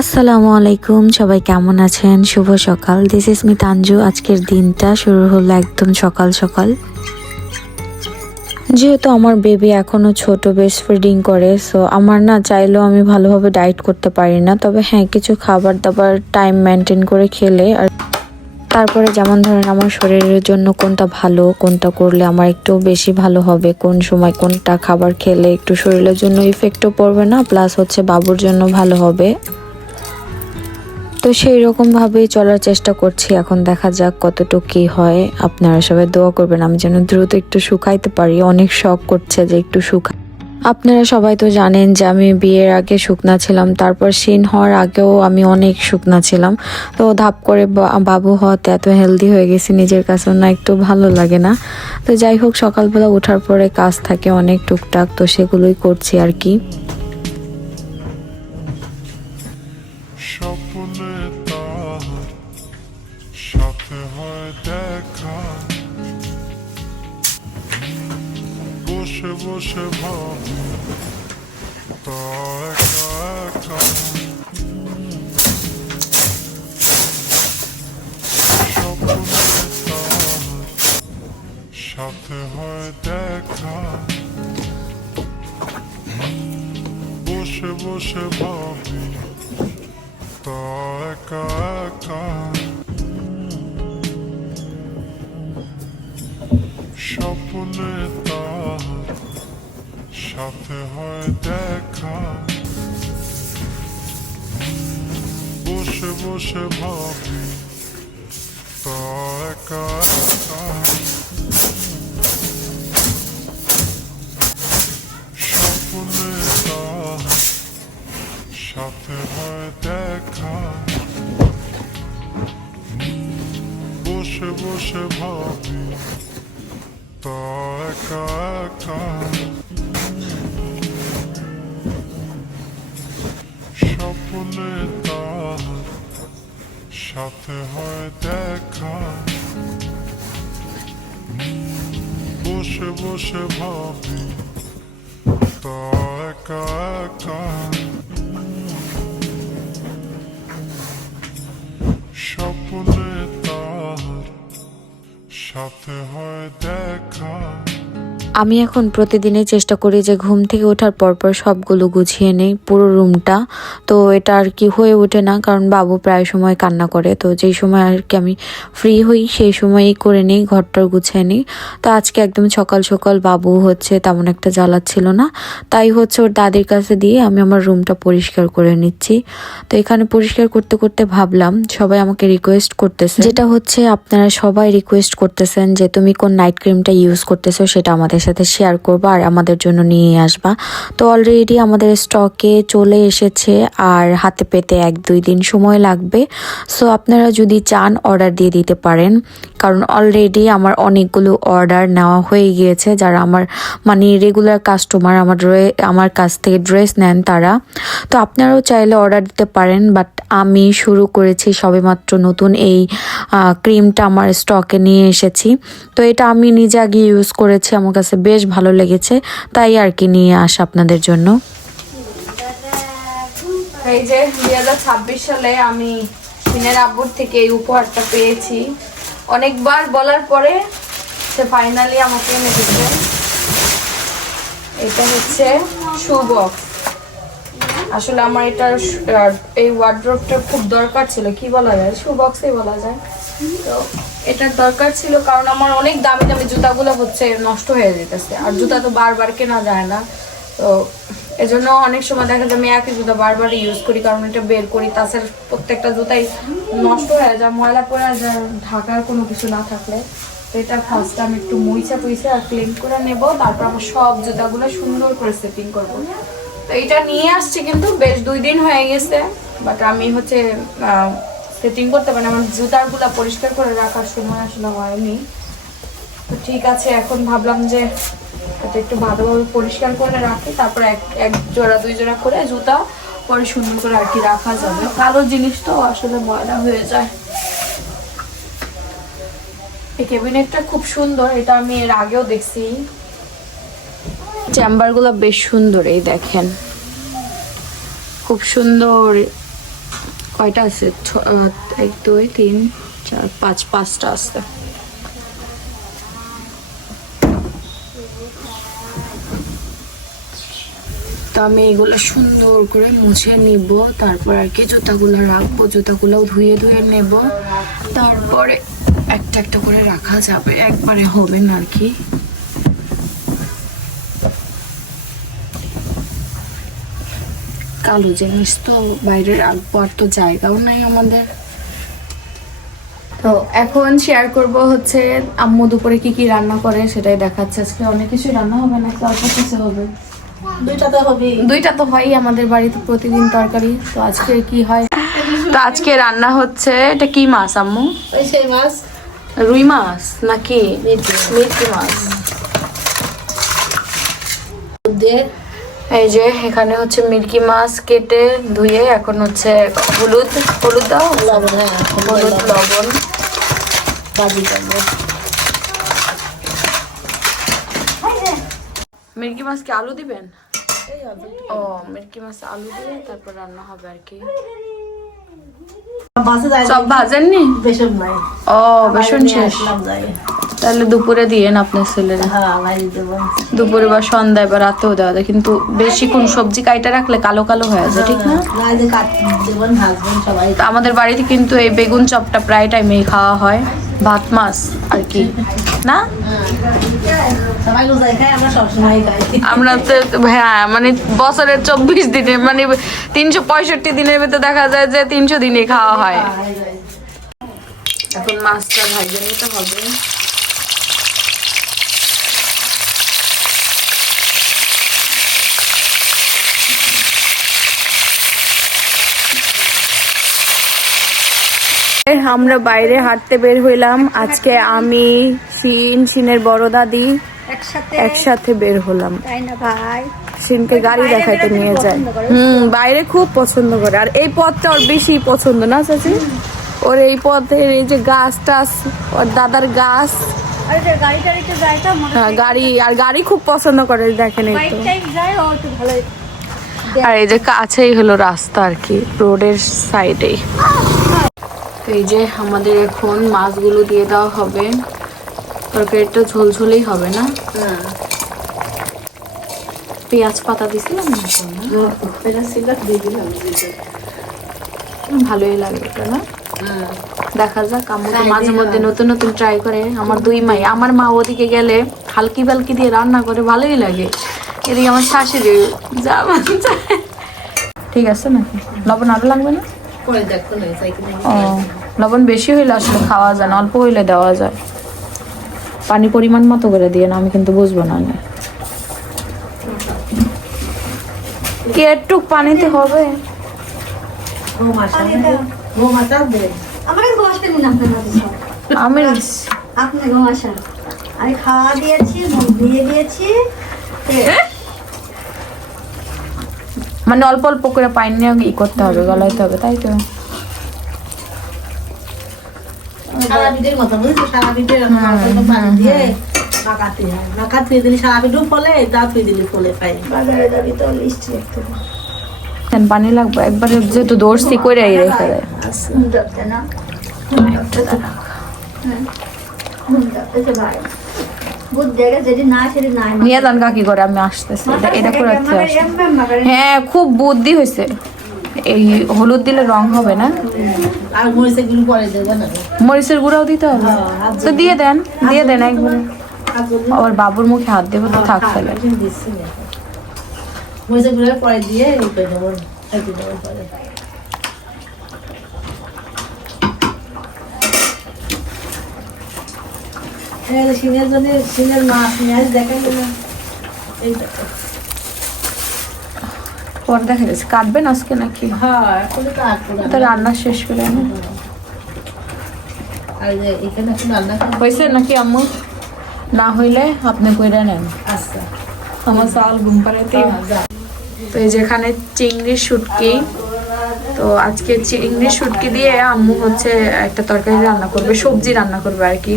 আসসালামু আলাইকুম, সবাই কেমন আছেন? শুভ সকাল। This is me Tanju. আজকের দিনটা শুরু হলো একদম সকাল সকাল। যেহেতু আমার বেবি এখনো ছোট, ব্রেস্ট ফিডিং করে, সো আমার না চাইলেও আমি ভালোভাবে ডায়েট করতে পারি না। তবে হ্যাঁ, কিছু খাবার দাবার টাইম মেনটেন করে খেলে আর তারপরে যেমন ধরেন আমার শরীরের জন্য কোনটা ভালো, কোনটা করলে আমার একটু বেশি ভালো হবে, কোন সময় কোনটা খাবার খেলে একটু শরীরের জন্য ইফেক্টও পড়বে না, প্লাস হচ্ছে বাবুর জন্য ভালো হবে। তো সেই রকমভাবেই চলার চেষ্টা করছি। এখন দেখা যাক কতটুকু কী হয়। আপনারা সবাই দোয়া করবেন আমি যেন দ্রুত একটু শুকাইতে পারি। অনেক শখ করছে যে একটু শুকাই। আপনারা সবাই তো জানেন যে আমি বিয়ের আগে শুকনা ছিলাম, তারপর শিন হওয়ার আগেও আমি অনেক শুকনা ছিলাম। তো ধাপ করে বাবু হওয়াতে এত হেলদি হয়ে গেছি, নিজের কাছে না একটু ভালো লাগে না। তো যাই হোক, সকালবেলা ওঠার পরে কাজ থাকে অনেক টুকটাক, তো সেগুলোই করছি আর কি। স্বপ্নে তার সাথে হয় দেখা, বসে বসে ভাবি তা একা একা। স্বপ্নে তার সাথে হয় দেখা, বসে বসে ভাবি তা একা একা। স্বপ্নে তার সাথে হয় দেখা, বসে বসে ভাবি তা একা একা। স্বপ্নে তার সাথে হয় দেখা, বসে বসে ভাবি তা একা একা। স্বপ্নে তার সাথে হয় দেখা, বসে বসে ভাবি তা একা একা। স্বপ্নে তার সাথে হয় দেখা। আমি এখন প্রতিদিনই চেষ্টা করি যে ঘুম থেকে ওঠার পরপর সবগুলো গুছিয়ে নেই, পুরো রুমটা। তো এটা আর কি হয়ে ওঠে না, কারণ বাবু প্রায় সময় কান্না করে। তো যেই সময় আর কি আমি ফ্রি হই সেই সময়ই করে নিই, ঘরটার গুছিয়ে নিই। তো আজকে একদম সকাল সকাল বাবু হচ্ছে তেমন একটা জ্বালাচ্ছিল না, তাই হচ্ছে ওর দাদির কাছে দিয়ে আমি আমার রুমটা পরিষ্কার করে নিচ্ছি। তো এখানে পরিষ্কার করতে করতে ভাবলাম, সবাই আমাকে রিকোয়েস্ট করতেছে, যেটা হচ্ছে আপনারা সবাই রিকোয়েস্ট করতেছেন যে তুমি কোন নাইট ক্রিমটা ইউজ করতেছো সেটা আমাদের সাথে শেয়ার করবা আর আমাদের জন্য নিয়ে আসবা। তো অলরেডি আমাদের স্টকে চলে এসেছে, আর হাতে পেতে 1-2 দিন সময় লাগবে। সো আপনারা যদি চান অর্ডার দিয়ে দিতে পারেন, কারণ অলরেডি আমার অনেকগুলো অর্ডার নেওয়া হয়ে গিয়েছে। যারা আমার মানে রেগুলার কাস্টমার, আমার কাছ থেকে ড্রেস নেন তারা। তো আপনারাও চাইলে অর্ডার দিতে পারেন, বাট আমি শুরু করেছি সবেমাত্র নতুন এই ক্রিমটা আমার স্টকে নিয়ে এসেছি। তো এটা আমি নিজে আগে ইউজ করেছি, আমার কাছে বেশ ভালো লেগেছে, তাই আর কি নিয়ে আসা আপনাদের জন্য। এই যে 2026 সালে আমি সিনের আব্বুর থেকে এই উপহারটা পেয়েছি। অনেকবার বলার পরে সে ফাইনালি আমাকে এনে দিয়েছে। এটা হচ্ছে শু বক্স। আসলে আমার এটা এই ওয়ার্ড্রোবটা খুব দরকার ছিল, কি বলা যায়, শু বক্সই বলা যায়। তো এটার দরকার ছিল, কারণ আমার অনেক দামি দামি জুতাগুলো হচ্ছে নষ্ট হয়ে যেতেছে, আর জুতা তো বারবার কেনা যায় না। তো এজন্য অনেক সময় দেখা যায় আমি একই জুতা বারবার ইউজ করি, কারণ এটা বের করি, তাছাড়া প্রত্যেকটা জুতাই নষ্ট হয়ে যায়, ময়লা পড়ে যায় ঢাকার কোনো কিছু না থাকলে। তো এটা ফার্স্ট আমি একটু মুইছা টুইছা আর ক্লিন করে নেব, তারপর আমার সব জুতাগুলো সুন্দর করে সেটিং করব। তো এটা নিয়ে আসছি, কিন্তু বেশ 2 দিন হয়ে গেছে, বাট আমি হচ্ছে সেটিং করতে পারি, আমার জুতাগুলো পরিষ্কার করে রাখার সময় আসলে হয়নি। তো ঠিক আছে, এখন ভাবলাম যে এটা একটু ভালোভাবে পরিষ্কার করে রাখি, তারপর এক জোড়া 2 জোড়া করে জুতা পরে সুন্দর করে আর কি রাখা যাবে। কালো জিনিস তো আসলে ময়লা হয়ে যায়। এই ক্যাবিনেটটা খুব সুন্দর, এটা আমি এর আগেও দেখছি। চেম্বারগুলো বেশ সুন্দর, এই দেখেন খুব সুন্দর কয়টা আছে? 1 2 3 4 5, 5টা আছে। তো আমি এগুলো সুন্দর করে মুছে নিব, তারপর আর কি জুতাগুলো রাখবো, জুতাগুলো ধুয়ে ধুয়ে নেব, তারপরে একটা একটা করে রাখা যাবে, একবারে হবে না আর কি। কালো জিনিস তো বাইরে রাখবো, আর তো জায়গাও নাই আমাদের। তো এখন শেয়ার করব হচ্ছে আম্মু দুপুরে কি কি রান্না করে সেটাই দেখাচ্ছে। আজকে অনেক কিছু রান্না হবে না, অল্প কিছু হবে। দুইটা তো হয়ই আমাদের বাড়িতে প্রতিদিন তরকারি। তো আজকে কি হয়? তো আজকে রান্না হচ্ছে, এটা কি মাছ আম্মু? সেই মাছ, রুই মাছ নাকি মিরকি মাছ? দিয়ে এই যে এখানে হচ্ছে মিরকি মাছ কেটে ধুয়ে এখন হচ্ছে হলুদ দাও, লবণ, হ্যাঁ হলুদ লবণ ভাজি করবো। মিরকি মাছ কি আলু দিবেন? ও মিরকি মাছ আলু দিয়ে তারপর রান্না হবে আর কি। মাছে যায় সব ভাজেননি? বেসন নাই। ও বেসন শেষ, যায়। তাহলে দুপুরে দিয়েন আপনার ছেলেরা। হ্যাঁ ভাজি দেবো। দুপুরে বা সন্ধ্যায় বা রাতেও দেওয়া যায়, কিন্তু বেশিক্ষণ সবজি কাইটা রাখলে কালো কালো হয়ে যায়, ঠিক না? না যে কাট দেবেন, ভাজবেন সবাই। তো আমাদের বাড়িতে কিন্তু এই বেগুন চপটা প্রায় টাইমেই খাওয়া হয়, ভাত মাছ আর কি, না? সবাই রোজাই খায়, আমরা সবসময় খাই। আমরা তো হ্যাঁ মানে বছরের 24 দিনে মানে 365 দিনের ভিতরে দেখা যায় যে 300 দিনই খাওয়া হয়। এখন মাছটা ভাজে নিতে হবে। আমরা বাইরে হাঁটতে বের হইলাম আজকে, আমি শিনের বড় দাদি একসাথে বের হলাম। তাই না ভাই? শিনকে গাড়ি দেখাইতে নিয়ে যায়। বাইরে খুব পছন্দ করে, আর এই পথটা ওর বেশি পছন্দ না চাচি? ওর এই পথের এই যে গাছ টাছ, ওর দাদার গাছ, হ্যাঁ গাড়ি খুব পছন্দ করে, দেখেন এই তো। আর এই যে কাছেই হলো রাস্তা আর কি, রোডের সাইডেই। এই যে আমাদের এখন মাছগুলো দিয়ে দেওয়া হবে, তরকারিটা ঝোলঝোলেই হবে না? পেঁয়াজ পাতা দিছিলাম না? ভালোই লাগে এটা না? দেখা যাক, আম্মু তো মাঝে মধ্যে নতুন নতুন ট্রাই করে। আমার দুই মাই, আমার মা ওদিকে গেলে হালকি বালকি দিয়ে রান্না করে, ভালোই লাগে। এদিকে আমার শাশুড়ি যা মন চায়। ঠিক আছে নাকি? লবণ আরো লাগবে না? ও লবণ বেশি হইলে আসলে খাওয়া যায় না, অল্প হইলে দেওয়া যায়। পানি পরিমাণ মতো করে দিয়ে না, আমি কিন্তু বুঝবো না। কি একটু পানিতে হবে? আমি আমি খাওয়া দিয়েছি, মুখ দিয়ে দিয়েছি। মানে অল্প অল্প করে পানি নিয়ে ই করতে হবে, গলাইতে হবে, তাই তো? সারা বিটের মতো বুঝলি, সারা বিটের পানি দিয়ে মাখাতে হয়। মাখা থুয়ে দিলি সারা বিটও ফলে, দা থুয়ে দিলি ফলে পাই। বাজারে যাবি তো লিস্ট লিখতে হবে। পানি লাগবে একবারে, যেহেতু দর্শি করে রেখে দেয়। নিয়ে যান কাকি করে, আমি আসতেছি, এটা করে হ্যাঁ খুব বুদ্ধি হয়েছে। এই হলুদ দিলে রং হবে না, আর মরিচের গুঁড়ো পরে দেবে না? মরিচের গুঁড়াও দিতে হবে, তো দিয়ে দেন একবারে। আবার বাবুর মুখে হাত দেবো তো, থাক ফেলে। মরিচের গুঁড়ো পরে দিয়ে দেবো, পরে সিনের জন্য সিনের মাছ নিয়ে আস, দেখাই গেল। পরে দেখা যাচ্ছে, কাটবেন আজকে নাকি? হ্যাঁ এখন তো কাটবো তো রান্না শেষ করে না? আর এখানে এখন রান্না হয়েছে নাকি আম্মু? না হইলে আপনি কইরা নেন। আচ্ছা আমার চাল ঘুম পাড়াইতে। তো এই যেখানে চিংড়ি শুটকি, তো আজকে চিংড়ি শুটকি দিয়ে আম্মু হচ্ছে একটা তরকারি রান্না করবে, সবজি রান্না করবে আর কি।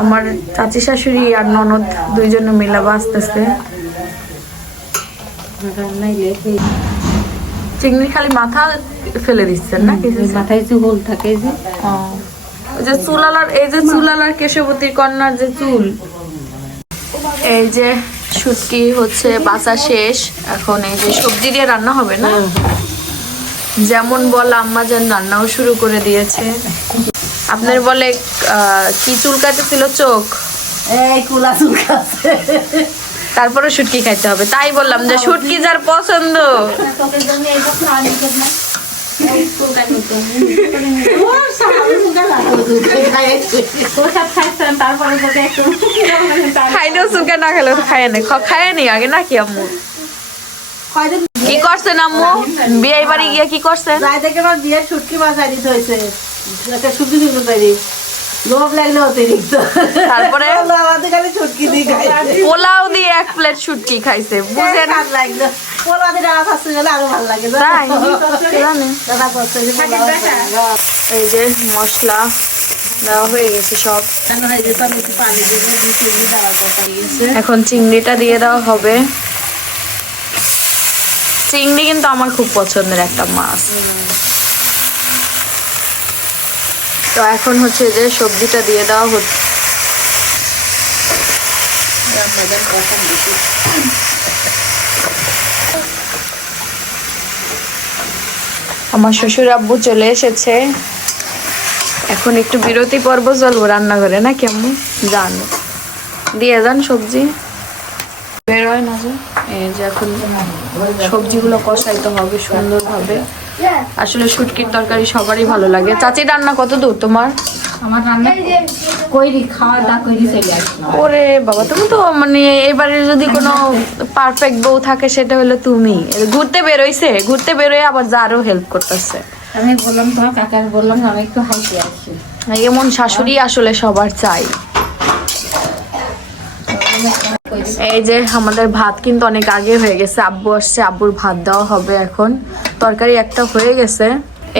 আমার চাচি শাশুড়ি আর ননদ দুইজনে মিলে বাঁচতেছে। চিংড়ি খালি মাথা ফেলে দিচ্ছেন না কিছু? মাথায় যে হোল থাকে যে ওই যে চুলালার, এই যে চুলালার কেশবতীর কন্যার যে চুল। এই যে শুটকি হচ্ছে বাছা শেষ, এখন এই যে সবজি দিয়ে রান্না হবে না, যেমন বল আম্মা যেন রান্নাও শুরু করে দিয়েছে। আপনার বলে কি চুল কাটেছিল? চোখ। এই কুলা চুলকাছে। তারপরে শুটকি খাইতে হবে, তাই বললাম যে শুটকি যার পছন্দ। তোকের জন্য এইটা খাওয়া নিষেধ না। এই চুলকানি তো। ওর সামনে মুখে লাগলো চুলকানি খাইছে। ওসব খাইছেন তারপরে তোকে একটু খাইলেও চুলকা, না খেলেও খায় না। খায় নি আগে নাকি আম্মু? কয়দিন কি করছেন আম্মু? বিয়ে বাড়ি গিয়ে কি করছেন? রায় থেকে আমার বিয়ের ছুটকি বাজাই দিতে হয়েছে। একটা সবজি দিতে পারি। লোভ লাগলে অতিরিক্ত। তারপরে আমাদের খালি ছুটকি দিয়ে খাইছে। পোলাও দিয়ে 1 প্লেট শুটকি খাইছে, বুঝেন? খারাপ লাগলো। পোলা দিয়ে ডালা খাচ্ছে গেলে আরো ভালো লাগে। তাই? জানি। দাদা করছে যে পোলাও খায়। এই যে মশলা দেওয়া হয়ে গেছে সব, কেন হয় যে আমি একটু পানি দিয়ে দিয়ে চিংড়ি ডালা বসা দিয়েছে। এখন চিংড়িটা দিয়ে দেওয়া হবে। চিংড়ি কিন্তু আমার খুব পছন্দের একটা মাছ। তো এখন হচ্ছে যে সবজিটা দিয়ে দেওয়া হচ্ছে। আমার শ্বশুর আব্বু চলে এসেছে, এখন একটু বিরতি পর্ব চলবো রান্নাঘরে, না কেমন যান দিয়ে যান সবজি বের হয় না যে। এই যে এখন সবজিগুলো কষাইতে হবে সুন্দরভাবে। আসলে শুটকির তরকারি সবারই ভালো লাগে। চাচি রান্না কত দূর তোমার? আমার রান্না কইরি খাওয়া দাওয়া কইরি চলে আসলো। ওরে বাবা, তুমি তো মানে এবারে যদি কোনো পারফেক্ট বউ থাকে সেটা হলো তুমি। ঘুরতে বেরোইছে, ঘুরতে বেরোয় আবার যারও হেল্প করতেছে। আমি বললাম তোমার কাকার বললাম আমি একটু হাইতে আসি। এমন শাশুড়ি আসলে সবার চাই। এই যে আমাদের ভাত কিন্তু অনেক আগে হয়ে গেছে, আব্বু আসছে, আব্বুর ভাত দেওয়া হবে এখন। তরকারি একটা হয়ে গেছে,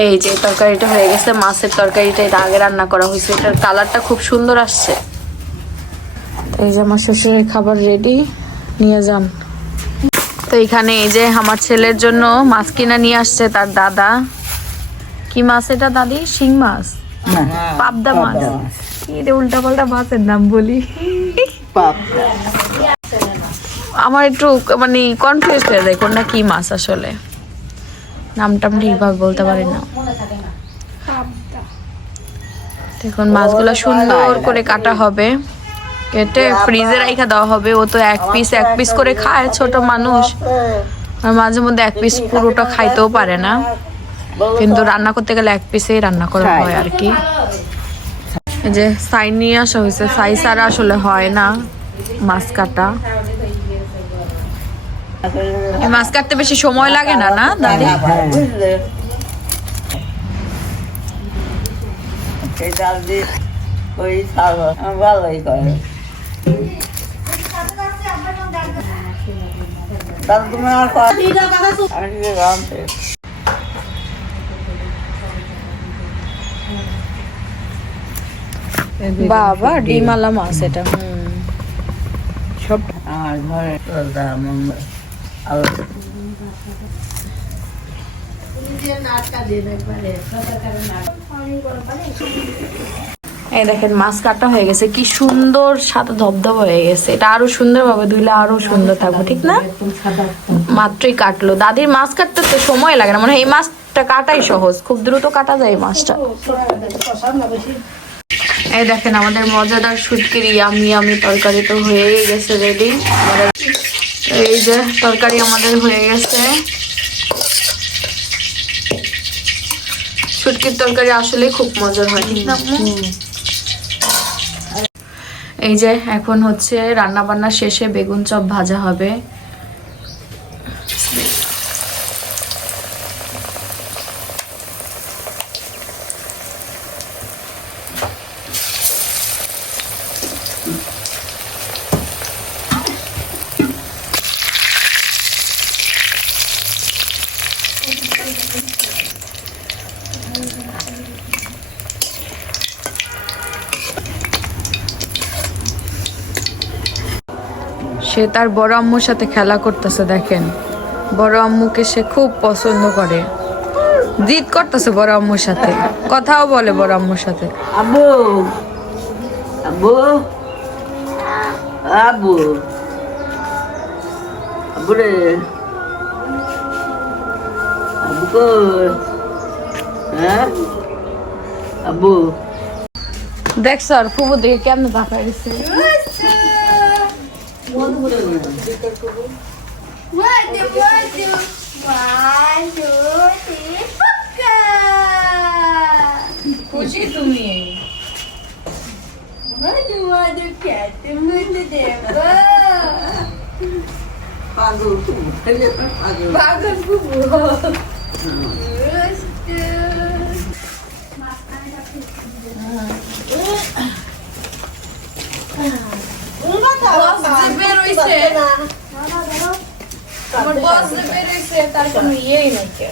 এই যে তরকারিটা হয়ে গেছে, মাছের তরকারিটা এটা আগে রান্না করা হয়েছে, এটার কালারটা খুব সুন্দর আসছে। এই যে আমার শ্বশুরের খাবার রেডি, নিয়ে যান। তো এখানে এই যে আমার ছেলের জন্য মাছ কিনা নিয়ে আসছে তার দাদা। কি মাছ এটা দাদি? শিং মাছ, পাবদা মাছ। কি রে উল্টা পাল্টা মাছের নাম বলি। আমার একটু মানে কনফিউজ হয়ে যায় কোনটা কি মাছ, আসলে নামটা আমি ঠিকভাবে বলতে পারি না। দেখুন মাছগুলো সুন্দর করে কাটা হবে, কেটে ফ্রিজে রাখা দেওয়া হবে। ও তো এক পিস করে খায়, ছোট মানুষ, আর মাঝে মধ্যে 1 পিস পুরোটা খাইতেও পারে না, কিন্তু রান্না করতে গেলে 1 পিসেই রান্না করা হয় আর কি। এই যে ছাই নিয়ে আসা হয়েছে, ছাই ছাড়া আসলে হয় না মাছ কাটা। এই মাছ কাটতে বেশি সময় লাগে না, না দাদি? বাবা ডিমালা মাছ এটা। এই দেখেন মাছ কাটা হয়ে গেছে, কি সুন্দর সাদা ধবধব হয়ে গেছে। এটা আরো সুন্দর ভাবে ধুইলে আরো সুন্দর থাকবে, ঠিক না? মাত্রই কাটলো। দাদির মাছ কাটতে তো সময় লাগে না, মানে এই মাছটা কাটাই সহজ, খুব দ্রুত কাটা যায় এই মাছটা। এই দেখেন আমাদের মজাদার শুটকির ইয়ামি তরকারি তো হয়েই গেছে রেডি। এই যে তরকারি আমাদের হয়ে গেছে। শুটকির তরকারি আসলে খুব মজার হয়, ঠিক না? এই যে এখন হচ্ছে রান্না বান্না শেষে বেগুন চপ ভাজা হবে। সে তার বড় আম্মুর সাথে খেলা করতেছে, দেখেন বড় আম্মুকে সে খুব পছন্দ করে, জিদ করতেছে বড় আম্মুর সাথে, কথাও বলে বড় আম্মুর সাথে। আব্বু আব্বু আব্বু আব্বু রে আব্বু কই? হ্যাঁ আব্বু দেখ স্যার ফুবু দেখে কেমন তাকাই গেছে। খুশি তুমি? পাগল ফুবু। আমার বস যে বেরোইছে তার কোনো ইয়েই নাই কে।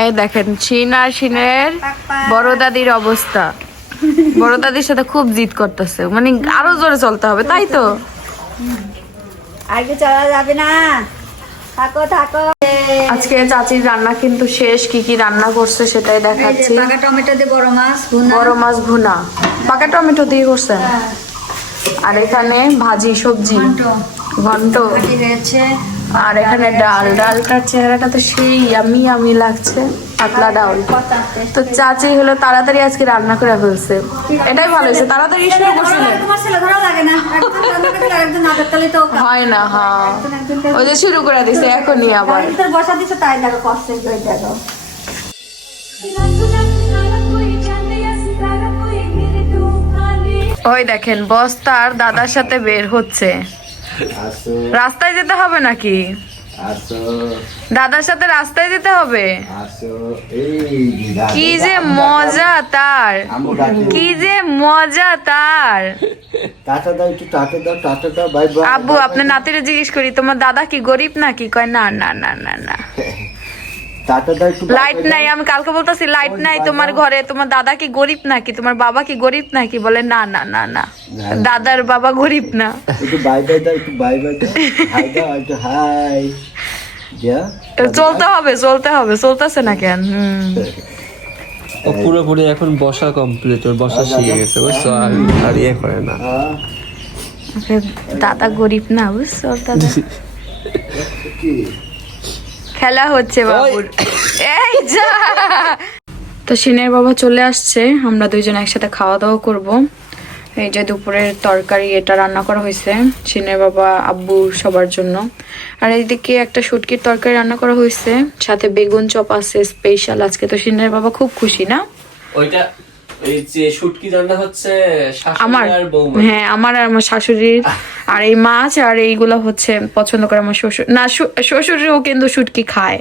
এই দেখেন শিন আর শিনের বড় দাদির অবস্থা। বড় দাদির সাথে খুব জিদ করতেছে, মানে আরো জোরে চলতে হবে, তাই তো? আগে চলা যাবে না, থাকো থাকো। আজকে চাচির রান্না কিন্তু শেষ, কি কি রান্না করছে সেটাই দেখাচ্ছি। পাকা টমেটো দিয়ে বড় মাছ, বড় মাছ ভুনা, পাকা টমেটো দিয়ে করছেন। আর এখানে ভাজি সবজি ঘন্ট, রয়েছে আর এখানে ডাল। ডালটার চেহারাটা তো সেই আমি আমি লাগছে, পাতলা ডাল। তো চাচি হলো তাড়াতাড়ি আজকে রান্না করে ফেলছে, এটাই ভালো হয়েছে, তাড়াতাড়ি শুরু করছিলেন। তোমার ছেলে ধরা লাগে না, একদম নাটক তালে তো হয় না, হ্যাঁ ওই যে শুরু করে দিছে এখনই আবার। তোর বসা দিছে তাই দেখো কষ্ট করে দেখো। ওই দেখেন বস তার দাদার সাথে বের হচ্ছে, রাস্তায় যেতে হবে নাকি? দাদার সাথে রাস্তায় যেতে হবে। কি যে মজা তার, কি যে মজা তার। আব্বু আপনার নাতিরে জিজ্ঞেস করি, তোমার দাদা কি গরিব নাকি? কয় না না না না না, লাইট নাই। আমি কালকে বলতেছি লাইট নাই তোমার ঘরে, তোমার দাদা কি গরিব নাকি? তোমার বাবা কি গরিব নাকি? বলে না না না না, দাদার বাবা গরিব না। চলতে হবে চলতে হবে, চলতেছে না কেন? ও পুরোপুরি এখন বসা কমপ্লিট, ওর বসা শিখে গেছে বুঝছো, আর ইয়ে করে না। দাদা গরিব না বুঝছো, দাদা খেলা হচ্ছে বাবুর। এই যা, তো শিনের বাবা চলে আসছে, আমরা দুইজন একসাথে খাওয়া দাওয়া করব। এই যে দুপুরের তরকারি এটা রান্না করা হয়েছে শিনের বাবা আব্বু সবার জন্য। আর এইদিকে একটা শুটকির তরকারি রান্না করা হয়েছে, সাথে বেগুন চপ আছে স্পেশাল আজকে। তো শিনের বাবা খুব খুশি না? ওইটা এই যে শুটকি রান্না হচ্ছে আমার, শাশুড়ি আর বৌমা। হ্যাঁ আমার আর আমার শাশুড়ির। আর এই মাছ আর এইগুলা হচ্ছে পছন্দ করে আমার শ্বশুর। না শ্বশুরও কিন্তু শুটকি খায়,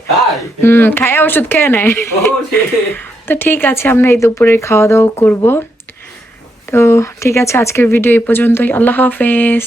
খায় ওষুধ খেয়ে নেয়। তো ঠিক আছে, আমরা এই দুপুরে খাওয়া দাওয়া করবো। তো ঠিক আছে, আজকের ভিডিও এই পর্যন্তই। আল্লাহ হাফেজ।